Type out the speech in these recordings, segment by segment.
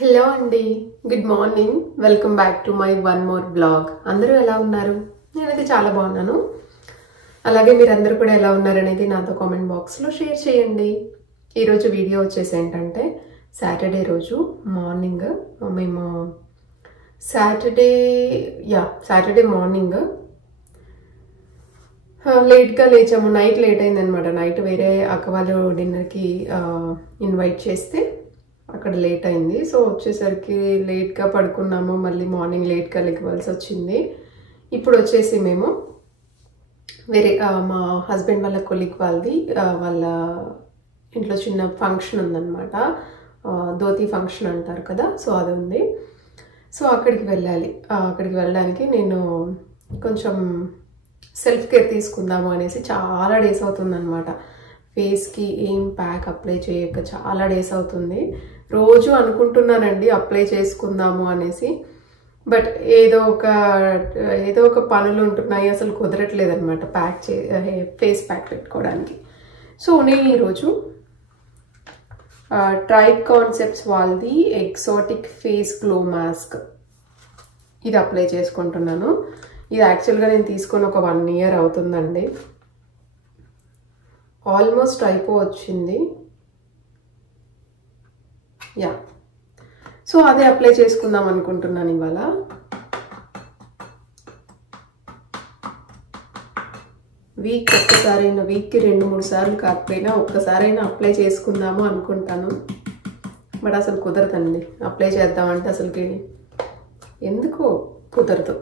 Hello అండి, good morning. Welcome back to my one more blog. అందరూ ఎలా ఉన్నారు? నేనైతే చాలా బాగున్నాను. అలాగే మీరందరూ కూడా ఎలా ఉన్నారనేది నాతో కామెంట్ బాక్స్లో షేర్ చేయండి. ఈరోజు వీడియో వచ్చేసి ఏంటంటే సాటర్డే రోజు మార్నింగ్ మేము సాటర్డే మార్నింగ్ లేట్గా లేచాము. నైట్ లేట్ అయిందనమాట. నైట్ వేరే అక్క వాళ్ళు డిన్నర్కి ఇన్వైట్ చేస్తే అక్కడ లేట్ అయింది. సో వచ్చేసరికి లేట్గా పడుకున్నాము. మళ్ళీ మార్నింగ్ లేట్గా లెగవలసి వచ్చింది. ఇప్పుడు వచ్చేసి మేము వేరే మా హస్బెండ్ వాళ్ళ కొలీగ్ వాళ్ళ ఇంట్లో చిన్న ఫంక్షన్ ఉందన్నమాట. ధోతి ఫంక్షన్ అంటారు కదా, సో అది ఉంది. సో అక్కడికి వెళ్ళాలి. అక్కడికి వెళ్ళడానికి నేను కొంచెం సెల్ఫ్ కేర్ తీసుకుందాము అనేసి చాలా డేస్ అవుతుందన్నమాట. ఫేస్కి ఏం ప్యాక్ అప్లై చేయక చాలా డేస్ అవుతుంది. రోజు అనుకుంటున్నానండి అప్లై చేసుకుందాము అనేసి, బట్ ఏదో ఒక పనులు ఉంటున్నాయి, అసలు కుదరట్లేదు అనమాట ఫేస్ ప్యాక్ పెట్టుకోవడానికి. సో నేను ఈరోజు ట్రైబ్ కాన్సెప్ట్స్ వాళ్ళది ఎగ్జాటిక్ ఫేస్ గ్లో మాస్క్ ఇది అప్లై చేసుకుంటున్నాను. ఇది యాక్చువల్గా నేను తీసుకొని ఒక 1 year అవుతుందండి. ఆల్మోస్ట్ అయిపోవచ్చింది. సో అదే అప్లై చేసుకుందాం అనుకుంటున్నాను ఇవాళ. వీక్కి 2-3 సార్లు కాకపోయినా ఒక్కసారైనా అప్లై చేసుకుందాము అనుకుంటాను. బట్ అసలు కుదరదండి. అప్లై చేద్దామంటే అసలుకి ఎందుకో కుదరదు.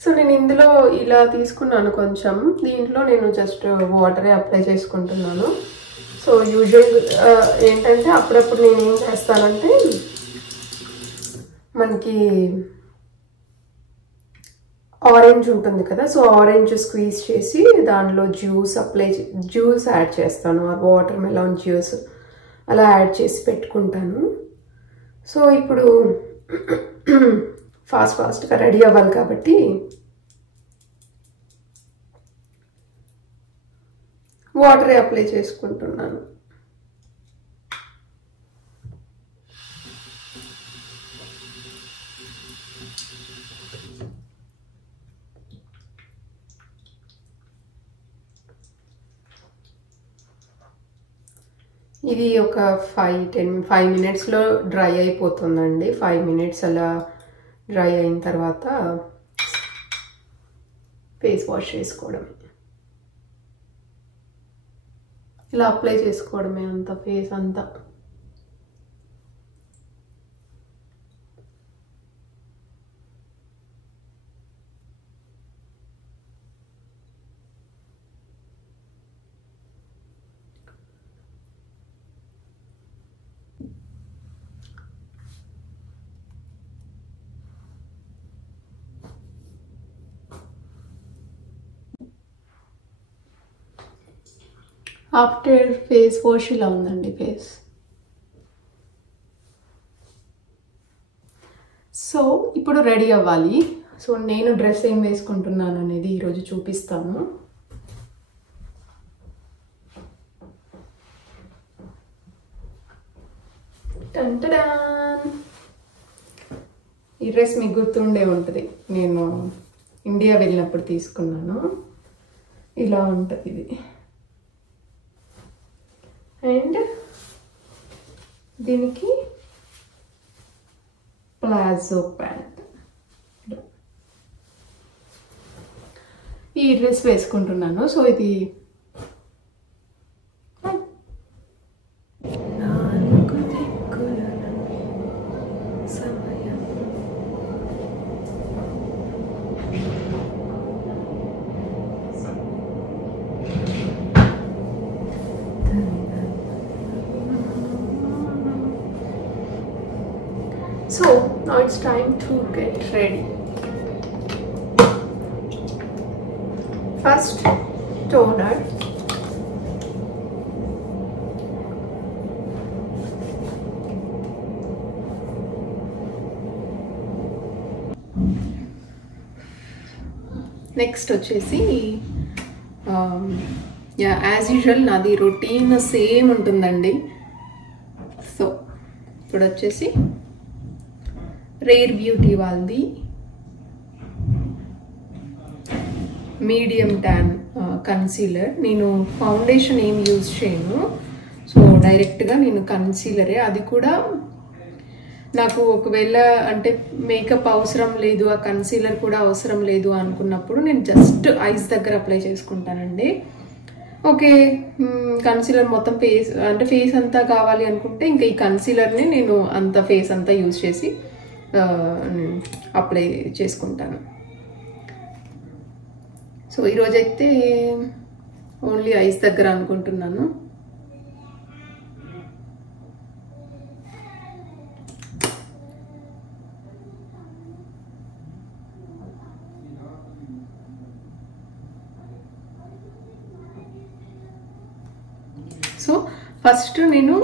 సో నేను ఇందులో ఇలా తీసుకున్నాను కొంచెం. దీంట్లో నేను జస్ట్ వాటరే అప్లై చేసుకుంటున్నాను. సో యూజువల్ ఏంటంటే అప్పుడప్పుడు నేను ఏం చేస్తానంటే, మనకి ఆరెంజ్ ఉంటుంది కదా, సో ఆరెంజ్ స్క్వీజ్ చేసి దానిలో జ్యూస్ యాడ్ చేస్తాను. వాటర్ మెలాన్ జ్యూస్ అలా యాడ్ చేసి పెట్టుకుంటాను. సో ఇప్పుడు ఫాస్ట్గా రెడీ అవ్వాలి కాబట్టి వాటరే అప్లై చేసుకుంటున్నాను. ఇది ఒక 5 minutesలో డ్రై అయిపోతుందండి. 5 minutes అలా డ్రై అయిన తర్వాత ఫేస్ వాష్ చేసుకోవడమే. ఇలా అప్లై చేసుకోవడమే అంతా, ఫేస్ అంతా. ఆఫ్టర్ ఫేస్ వాష్ ఇలా ఉందండి ఫేస్. సో ఇప్పుడు రెడీ అవ్వాలి. సో నేను డ్రెస్ ఏం వేసుకుంటున్నాను అనేది ఈరోజు చూపిస్తాను. టంటడా! ఈ డ్రెస్ మీకు గుర్తుండే ఉంటుంది, నేను ఇండియా వెళ్ళినప్పుడు తీసుకున్నాను. ఇలా ఉంటుంది ఇది. అండ్ దీనికి ప్లాజో ప్యాంట్. ఈ డ్రెస్ వేసుకుంటున్నాను. సో ఇది So now it's time to get ready. First, toner. Next వచ్చేసి యాజ్ యూజువల్ నాది రొటీన్ సేమ్ ఉంటుందండి. సో ఇప్పుడు వచ్చేసి రేర్ బ్యూటీ వాళ్ళది మీడియం ట్యాన్ కన్సీలర్. నేను ఫౌండేషన్ ఏం యూజ్ చేయను, సో డైరెక్ట్గా నేను కన్సీలరే. అది కూడా నాకు ఒకవేళ అంటే మేకప్ అవసరం లేదు, ఆ కన్సీలర్ కూడా అవసరం లేదు అనుకున్నప్పుడు నేను జస్ట్ ఐస్ దగ్గర అప్లై చేసుకుంటానండి. ఓకే, కన్సీలర్ మొత్తం ఫేస్ అంతా కావాలి అనుకుంటే ఇంకా ఈ కన్సీలర్ని నేను అంత ఫేస్ అంతా యూజ్ చేసి అప్లై చేసుకుంటాను. సో ఈరోజైతే ఓన్లీ ఐస్ దగ్గర అనుకుంటున్నాను. సో ఫస్ట్ నేను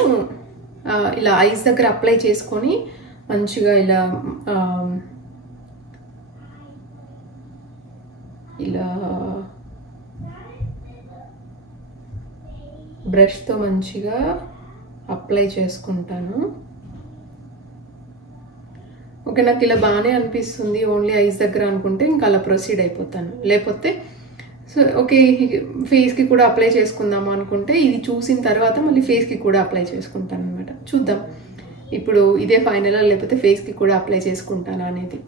ఇలా ఐస్ దగ్గర అప్లై చేసుకొని మంచిగా ఇలా బ్రష్తో మంచిగా అప్లై చేసుకుంటాను. ఓకే, నాకు ఇలా బాగానే అనిపిస్తుంది ఓన్లీ ఐస్ దగ్గర అనుకుంటే ఇంకా అలా ప్రొసీడ్ అయిపోతాను. లేకపోతే సో ఓకే ఫేస్కి కూడా అప్లై చేసుకుందాము అనుకుంటే ఇది చూసిన తర్వాత మళ్ళీ ఫేస్కి కూడా అప్లై చేసుకుంటాను అనమాట. చూద్దాం ఇప్పుడు ఇదే ఫైనల్ లేకపోతే ఫేస్కి కూడా అప్లై చేసుకుంటాను అనేది.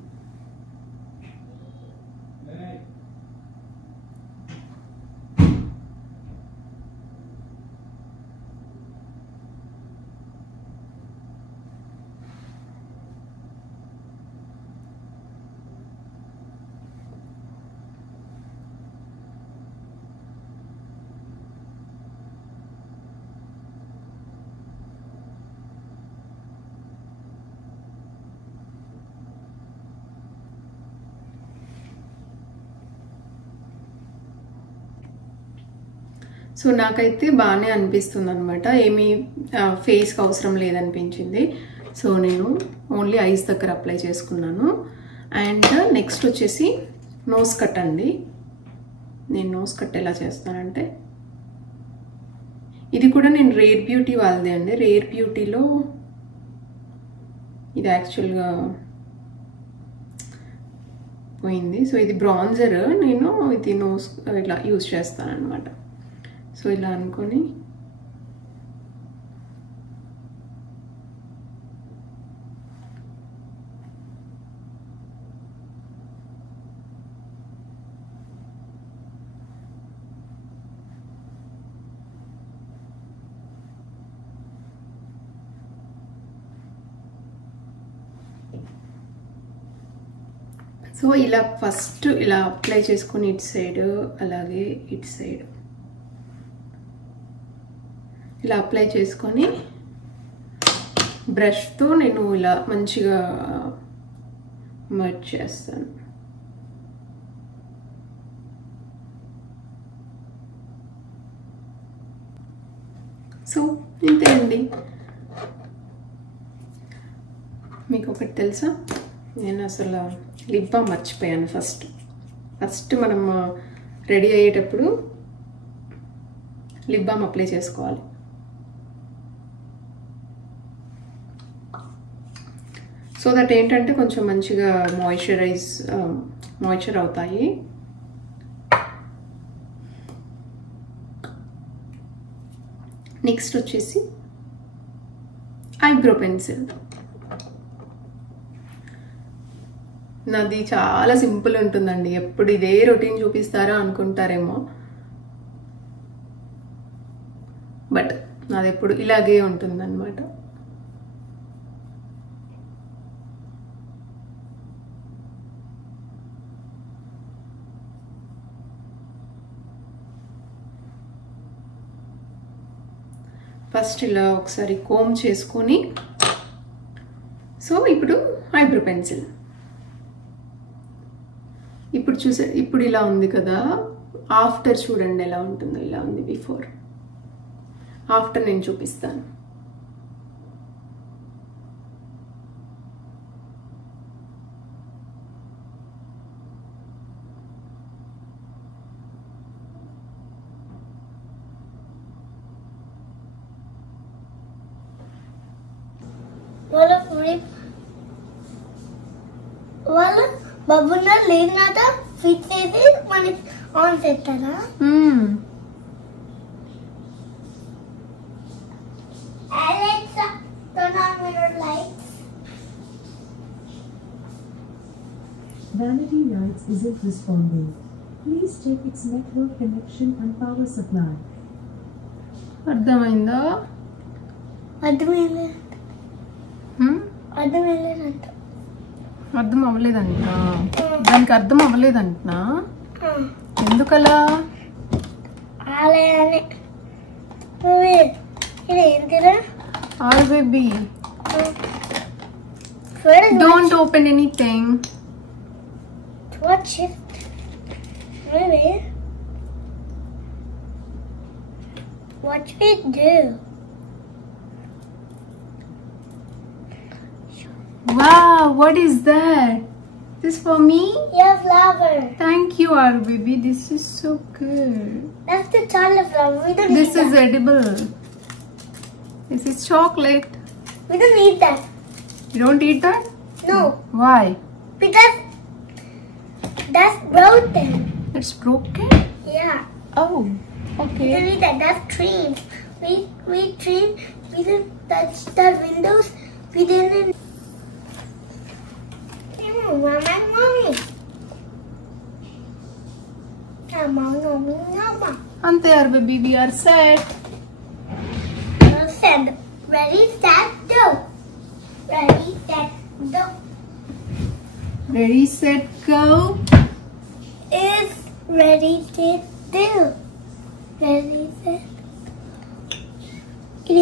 సో నాకైతే బాగానే అనిపిస్తుంది అనమాట, ఏమీ ఫేస్కి అవసరం లేదనిపించింది. సో నేను ఓన్లీ ఐస్ దగ్గర అప్లై చేసుకున్నాను. అండ్ నెక్స్ట్ వచ్చేసి నోస్ కట్ అండి. నేను నోస్ కట్ ఎలా చేస్తానంటే ఇది కూడా నేను రేర్ బ్యూటీ వాళ్ళదే అండి. రేర్ బ్యూటీలో ఇది యాక్చువల్గా పోయింది. సో ఇది బ్రాంజర్, నేను ఇది నోస్ ఇట్లా యూజ్ చేస్తాను అనమాట. సో ఇలా అనుకొని సో ఇలా ఫస్ట్ ఇలా అప్లై చేసుకొని ఇటు సైడ్ అలాగే ఇటు సైడ్ ఇలా అప్లై చేసుకొని బ్రష్తో నేను ఇలా మంచిగా మర్జ్ చేస్తాను. సో ఇంతే అండి. మీకు ఒకటి తెలుసా, నేను అసలు లిప్ బామ్ మర్చిపోయాను. ఫస్ట్ మనం రెడీ అయ్యేటప్పుడు లిప్ బామ్ అప్లై చేసుకోవాలి. సో దట్ ఏంటంటే కొంచెం మంచిగా మాయిశ్చర్ అవుతాయి. నెక్స్ట్ వచ్చేసి ఐబ్రో పెన్సిల్. నాది చాలా సింపుల్ ఉంటుందండి, ఎప్పుడు ఇదే రొటీన్ చూపిస్తారా అనుకుంటారేమో, బట్ నాది ఎప్పుడు ఇలాగే ఉంటుందన్నమాట. ఫస్ట్ ఇలా ఒకసారి కోమ్ చేసుకొని, సో ఇప్పుడు ఐబ్రో పెన్సిల్ ఇప్పుడు ఇలా ఉంది కదా, ఆఫ్టర్ చూడండి ఎలా ఉంటుందో. ఇలా ఉంది బిఫోర్, ఆఫ్టర్ నేను చూపిస్తాను. వాళ్ళు బబ్బున్న లేనాక ఫిట్ చేసి మనకి ఆన్ చేస్తారా? Alexa, turn on mirror lights. Vanity Lights isn't responding. Please check its network connection and power supply. అర్థమైందా? అర్థమయ్యలేదంట. అర్థం అవ్వలేదంట. దానికి అర్థం అవ్వలేదంటనా? ఎందుకలా? అలానే ఇది ఏంటిరా? Are baby don't open anything. Watch it. Maybe. What should we do? Wow, what is that? This for me? Yeah, flower. Thank you, our baby. This is so good. That's the chocolate flower. We don't This need is that. edible. This is chocolate. We don't need that. You don't eat that? No. Why? Because that's broken. It's broken? Yeah. Oh, We okay. don't need that. That's cream. We cream. We didn't touch the windows. We didn't. Mommy. Mama. Ante, our baby, we are set. Said, ready, set, go. Ready, set, go. Ready, set, go. Is ready, set, do. Ready, set. It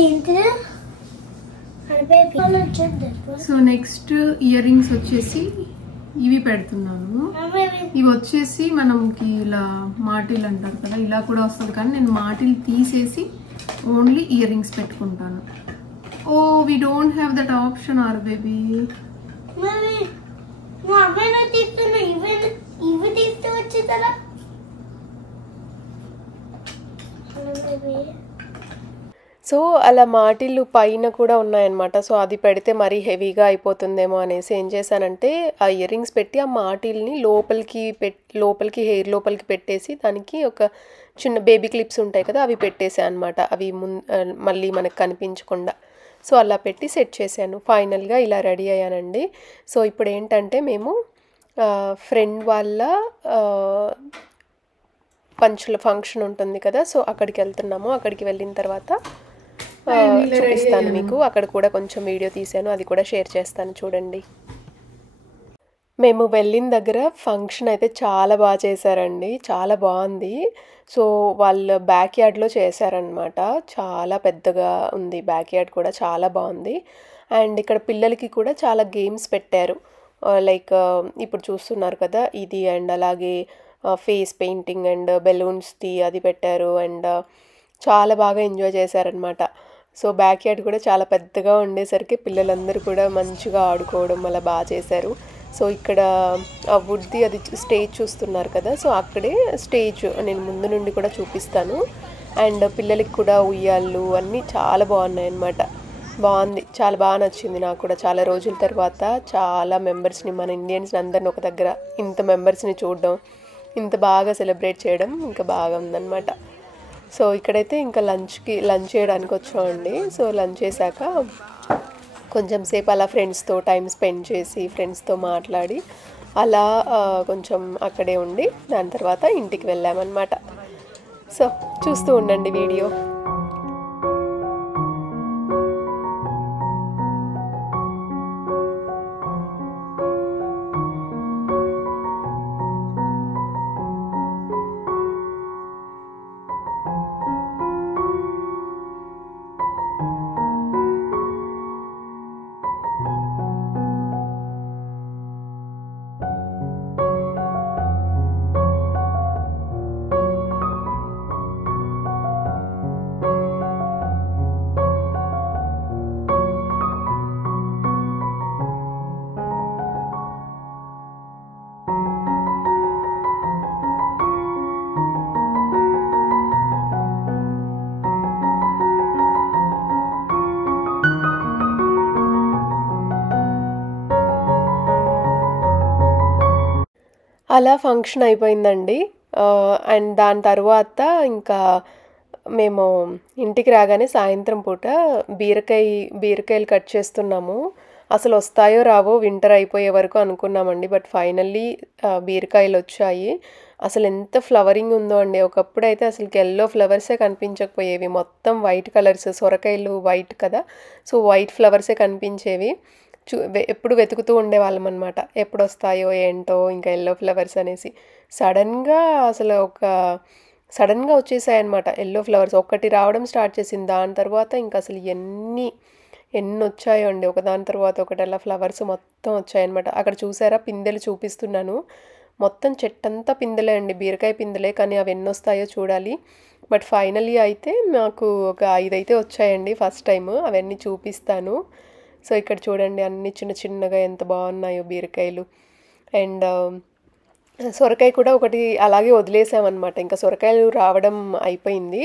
so next ear rings వచ్చేసి ఇవి పెడుతున్నాను. ఇవి వచ్చేసి మనకి ఇలా మాటిల్ అంటారు కదా, ఇలా కూడా వస్తుంది, కానీ నేను మాటిల్ తీసేసి ఓన్లీ ఇయర్ రింగ్స్ పెట్టుకుంటాను. Oh we don't have that option or baby. ఇవి తీస్తే వచ్చి కదా. సో అలా మాటిల్లు పైన కూడా ఉన్నాయన్నమాట. సో అది పెడితే మరీ హెవీగా అయిపోతుందేమో అనేసి ఏం చేశానంటే ఆ ఇయర్ రింగ్స్ పెట్టి ఆ మాటిల్ని లోపలికి హెయిర్ లోపలికి పెట్టేసి దానికి ఒక చిన్న బేబీ క్లిప్స్ ఉంటాయి కదా, అవి పెట్టేసాను అనమాట. అవి మళ్ళీ మనకు కనిపించకుండా. సో అలా పెట్టి సెట్ చేశాను. ఫైనల్గా ఇలా రెడీ అయ్యానండి. సో ఇప్పుడు ఏంటంటే మేము ఫ్రెండ్ వాళ్ళ పంచుల ఫంక్షన్ ఉంటుంది కదా, సో అక్కడికి వెళ్తున్నాము. అక్కడికి వెళ్ళిన తర్వాత చూపిస్తాను మీకు. అక్కడ కూడా కొంచెం వీడియో తీసాను, అది కూడా షేర్ చేస్తాను, చూడండి. మేము వెళ్ళిన దగ్గర ఫంక్షన్ అయితే చాలా బాగా చేశారండి, చాలా బాగుంది. సో వాళ్ళ బ్యాక్ యార్డ్లో చేశారనమాట. చాలా పెద్దగా ఉంది బ్యాక్ యార్డ్ కూడా, చాలా బాగుంది. అండ్ ఇక్కడ పిల్లలకి కూడా చాలా గేమ్స్ పెట్టారు. లైక్ ఇప్పుడు చూస్తున్నారు కదా ఇది, అండ్ అలాగే ఫేస్ పెయింటింగ్ అండ్ బెలూన్స్ది అది పెట్టారు. అండ్ చాలా బాగా ఎంజాయ్ చేశారనమాట. సో బ్యాక్ యార్డ్ కూడా చాలా పెద్దగా ఉండేసరికి పిల్లలందరూ కూడా మంచిగా ఆడుకోవడం అలా బాగా చేశారు. సో ఇక్కడ ఆ వుడ్ది అది స్టేజ్ చూస్తున్నారు కదా, సో అక్కడే స్టేజ్ నేను ముందు నుండి కూడా చూపిస్తాను. అండ్ పిల్లలకి కూడా ఉయ్యాళ్ళు అన్నీ చాలా బాగున్నాయి అన్నమాట. బాగుంది, చాలా బాగా నచ్చింది నాకు కూడా. చాలా రోజుల తర్వాత చాలా మెంబర్స్ని, మన ఇండియన్స్ని అందరిని ఒక దగ్గర ఇంత మెంబర్స్ని చూడడం, ఇంత బాగా సెలబ్రేట్ చేయడం ఇంకా బాగా ఉందన్నమాట. సో ఇక్కడైతే ఇంకా లంచ్ చేయడానికి వచ్చామండి. సో లంచ్ చేశాక కొంచెం సేపు అలా ఫ్రెండ్స్తో టైం స్పెండ్ చేసి ఫ్రెండ్స్తో మాట్లాడి అలా కొంచెం అక్కడే ఉండి దాని తర్వాత ఇంటికి వెళ్ళామన్నమాట. సో చూస్తూ ఉండండి వీడియో. అలా ఫంక్షన్ అయిపోయిందండి. అండ్ దాని తర్వాత ఇంకా మేము ఇంటికి రాగానే సాయంత్రం పూట బీరకాయలు కట్ చేస్తున్నాము. అసలు వస్తాయో రావో వింటర్ అయిపోయే వరకు అనుకున్నామండి. బట్ ఫైనల్లీ బీరకాయలు వచ్చాయి. అసలు ఎంత ఫ్లవరింగ్ ఉందో అండి. ఒకప్పుడైతే అసలు ఎల్లో ఫ్లవర్సే కనిపించకపోయేవి, మొత్తం వైట్ కలర్స్. సొరకాయలు వైట్ కదా, సో వైట్ ఫ్లవర్సే కనిపించేవి. ఎప్పుడు వెతుకుతూ ఉండేవాళ్ళం అనమాట, ఎప్పుడు వస్తాయో ఏంటో ఇంకా ఎల్లో ఫ్లవర్స్ అనేసి. సడన్గా వచ్చేసాయన్నమాట ఎల్లో ఫ్లవర్స్. ఒక్కటి రావడం స్టార్ట్ చేసింది, దాని తర్వాత ఇంకా అసలు ఎన్ని వచ్చాయో అండి, ఒకదాని తర్వాత ఒకటి అలా ఫ్లవర్స్ మొత్తం వచ్చాయన్నమాట. అక్కడ చూసారా, పిందెలు చూపిస్తున్నాను, మొత్తం చెట్టంతా పిందెలే అండి, బీరకాయ పిందెలే. కానీ అవి ఎన్ని వస్తాయో చూడాలి. బట్ ఫైనలీ అయితే మాకు ఒక 5 అయితే వచ్చాయండి ఫస్ట్ టైం. అవన్నీ చూపిస్తాను. సో ఇక్కడ చూడండి, అన్ని చిన్నగా ఎంత బాగున్నాయో బీరకాయలు. అండ్ సొరకాయ కూడా ఒకటి అలాగే వదిలేసామన్నమాట. ఇంకా సొరకాయలు రావడం అయిపోయింది.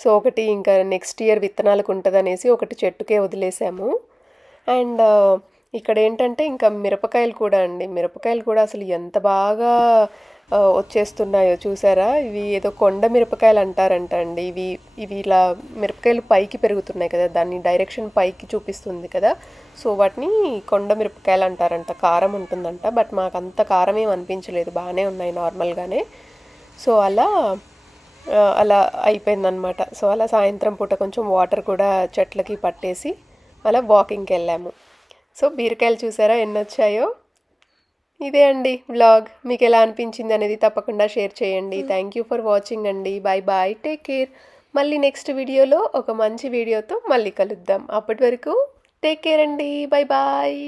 సో ఒకటి ఇంకా నెక్స్ట్ ఇయర్ విత్తనాలకు ఉంటుందనేసి ఒకటి చెట్టుకే వదిలేసాము. అండ్ ఇక్కడ ఏంటంటే ఇంకా మిరపకాయలు కూడా అండి, మిరపకాయలు కూడా అసలు ఎంత బాగా వచ్చేస్తున్నాయో చూసారా. ఇవి ఏదో కొండ మిరపకాయలు అంటారంట అండి. ఇవి ఇలా మిరపకాయలు పైకి పెరుగుతున్నాయి కదా, దాన్ని డైరెక్షన్ పైకి చూపిస్తుంది కదా, సో వాటిని కొండ మిరపకాయలు అంటారంట. కారం ఉంటుందంట, బట్ మాకు అంత కారం ఏం అనిపించలేదు, బాగానే ఉన్నాయి నార్మల్గానే. సో అలా అయిపోయిందనమాట. సో అలా సాయంత్రం పూట కొంచెం వాటర్ కూడా చెట్లకి పట్టేసి అలా వాకింగ్కి వెళ్ళాము. సో బీరకాయలు చూసారా ఎన్ని వచ్చాయో. ఇదే అండి వ్లాగ్. మీకు ఎలా అనిపించింది అనేది తప్పకుండా షేర్ చేయండి. థ్యాంక్ యూ ఫర్ వాచింగ్ అండి. Bye, take care. మళ్ళీ నెక్స్ట్ వీడియోలో ఒక మంచి వీడియోతో మళ్ళీ కలుద్దాం. అప్పటి వరకు టేక్ కేర్ అండి. బాయ్.